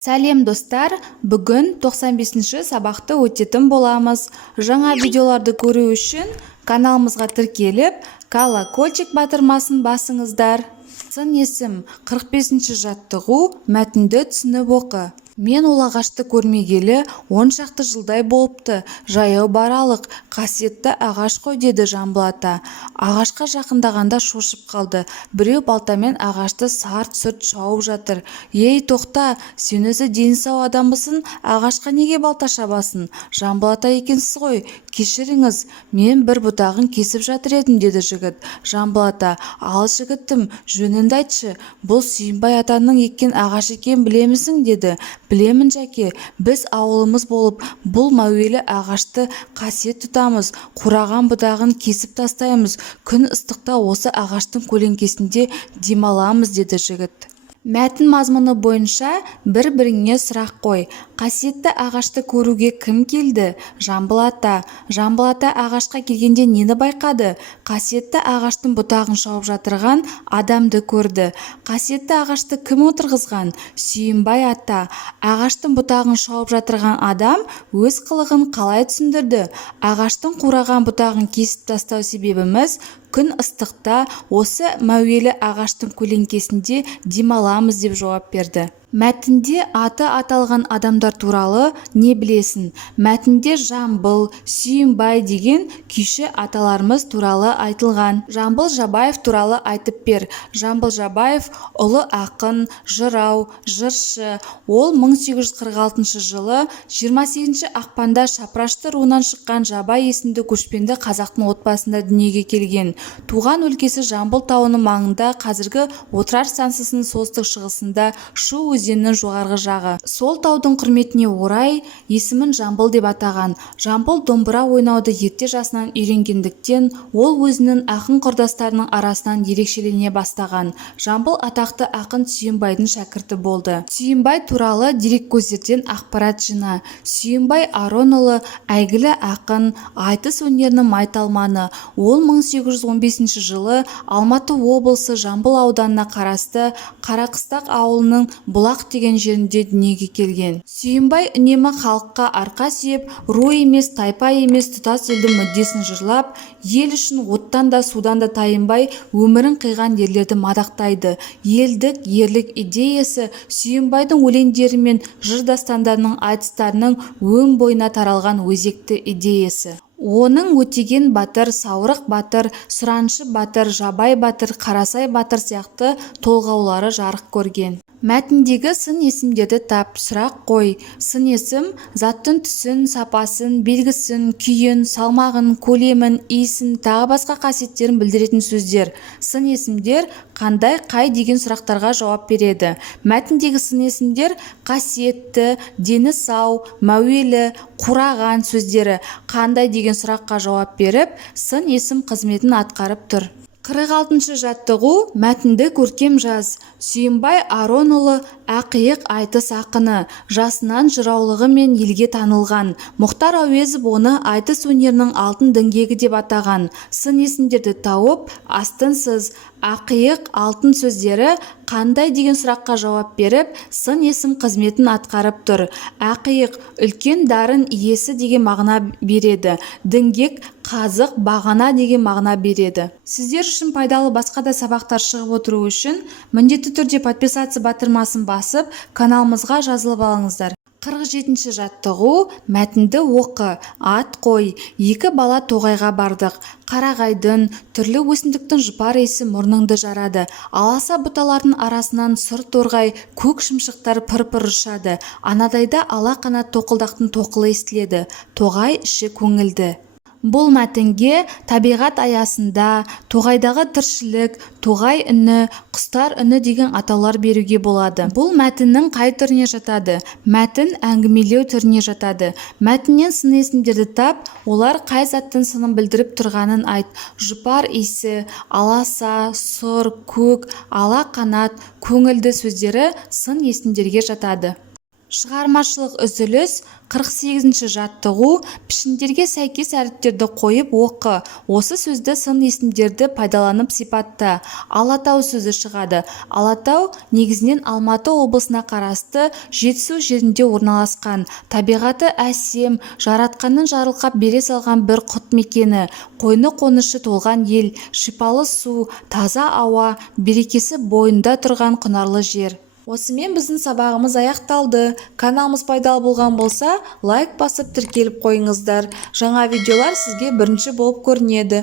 Сәлем достар, бүгін 95-ші сабақты өтетін боламыз. Жаңа видеоларды көру үшін каналымызға тіркеліп, колокольчик батырмасын басыңыздар. Сын есім 45-ші жаттығу мәтінді түсініп оқы. Мен ол ағашты көрмегелі 10 шақты жылдай болыпты. Жаяу баралық, қасиетті ағаш қой, деді Жамбыл ата. Ағашқа жақындағанда шошып қалды. Біреу балтамен ағашты сарт-сүрт шауып жатыр. Ей, тоқта, сен өзі дені сау адамбысың, ағашқа неге балта шабасың? Жамбыл ата екенсіз ғой, кешіріңіз, мен бір бұтағын кесіп жатыр едім, деді жігіт. Жамбыл ата: ал жігітім, жөнінді айтшы, бұл Сүйінбай атаның еккен ағаш екен білемісің, деді. Білемін жәке, біз ауылымыз болып бұл мәуелі ағашты қасиет тұтамыз, қураған бұтағын кесіп тастаймыз, күн ыстықта осы ағаштың көлеңкесінде демаламыз, деді жігіт. Мәтін мазмұны бойынша бір-біріңе сұрақ қой. Қасиетті ағашты көруге кім келді? Жамбыл ата. Жамбыл ата ағашқа келгенде нені байқады? Қасиетті ағаштың бұтағын шауып жатырған адамды көрді. Қасиетті ағашты кім отырғызған? Сүйінбай ата. Ағаштың бұтағын шауып жатырған адам өз қылығын қалай түсіндірді? Ағаштың қураған бұтағын кесіп тастау себебіміз күн ыстықта осы мәуелі ағаштың көлеңкесінде демаламыз, деп жауап берді. Мәтінде аты аталған адамдар туралы не білесің? Мәтінде Жамбыл, Сүйінбай деген күйші аталарымыз туралы айтылған. Жамбыл Жабаев туралы айтып бер. Жамбыл Жабаев ұлы ақын, жырау, жыршы. Ол 1846 жылы 28 ақпанда Шапрашты руынан шыққан Жабай есімді көшпенді қазақтың отбасында дүниеге келген. Туған өлкесі Жамбыл тауының маңында, қазіргі Отырар станциясының солтүстік шығысында, Шу өзенінің жоғарғы жағы. Сол таудың құрметіне орай есімін Жамбыл деп атаған. Жамбыл домбыра ойнауды ерте жасынан үйренгендіктен ол өзінің ақын құрдастарының арасынан ерекшелене бастаған. Жамбыл атақты ақын Сүйінбайдың шәкірті болды. Сүйінбай туралы дереккөздерден ақпарат жина. Сүйінбай Аронұлы әйгілі ақын, айтыс өнерінің майталманы. Ол 1815 жылы Алматы облысы Жамбыл ауданына қарасты Қарақыстақ ауылының Бұлақ деген жерінде дүниеге келген. Сүйінбай үнемі халыққа арқа сүйеп, ру емес, тайпа емес, тұтас елдің мүддесін жырлап, ел үшін оттан да судан да тайынбай өмірін қиған ерлерді мадақтайды. Елдік, ерлік идеясы Сүйінбайдың өлеңдері мен жыр дастандарының, айтыстарының өн бойына таралған өзекті идеясы. Оның Өтеген батыр, Саурық батыр, Сұраншы батыр, Жабай батыр, Қарасай батыр сияқты толғаулары жарық көрген. Мәтіндегі сын есімдерді тап, сұрақ қой. Сын есім заттың түсін, сапасын, белгісін, күйін, салмағын, көлемін, иісін, тағы басқа қасиеттерін білдіретін сөздер. Сын есімдер қандай, қай деген сұрақтарға жауап береді. Мәтіндегі сын есімдер қасиетті, дені сау, мәуелі, қураған сөздері қандай деген сұраққа жауап беріп, сын есім қызметін атқарып тұр. 46-шы жаттығу мәтінді көркем жаз. Сүйінбай Аронұлы ақиық айтыс ақыны, жасынан жыраулығы мен елге танылған. Мұхтар Әуезов оны айтыс өнерінің алтын діңгегі деп атаған. Сын есімдерді тауып, астынсыз, ақиық, алтын сөздері қандай деген сұраққа жауап беріп, сын есім қызметін атқарып тұр. Ақиық, үлкен дарын иесі деген мағына береді. Діңгек, қазық, бағана деген мағына береді. Сіздер үшін пайдалы басқа да сабақтар шығып отыру үшін міндетті түрде подписаться батырмасын басып, каналымызға жазылып алыңыздар. 47-ші жаттығу мәтінді оқы. Ат қой. Екі бала тоғайға бардық. Қарағайдың, түрлі өсімдіктің жұпар иісі мұрныңды жарады. Аласа бұталардың арасынан сұр торғай, көк шымшықтар пыр-пыр ұшады. Анадайда ала қанат тоқылдақтың тоқылы естіледі. Тоғай іші көңілді. Бұл мәтінге табиғат аясында тоғайдағы тіршілік, тоғай үні, құстар үні деген атаулар беруге болады. Бұл мәтіннің қай түріне жатады? Мәтін әңгімелеу түріне жатады. Мәтіннен сын есімдерді тап, олар қай заттың сынын білдіріп тұрғанын айт. Жұпар иісі, аласа, сұр, көк, ала қанат, көңілді сөздері сын есімдерге жатады. Шығармашылық үзіліс 48-ші жаттығу пішіндерге сәйкес әріптерді қойып оқы. Осы сөзді сын есімдерді пайдаланып сипатта. Алатау сөзі шығады. Алатау негізінен Алматы облысына қарасты Жетісу жерінде орналасқан. Табиғаты әсем, жаратқанның жарылқап бере салған бір құт мекені. Қойны қонышы толған ел, шипалы су, таза ауа, берекесі бойында тұрған құнарлы жер. Осымен біздің сабағымыз аяқталды. Каналымыз пайдалы болған болса, лайк басып тіркеліп қойыңыздар. Жаңа видеолар сізге бірінші болып көрінеді.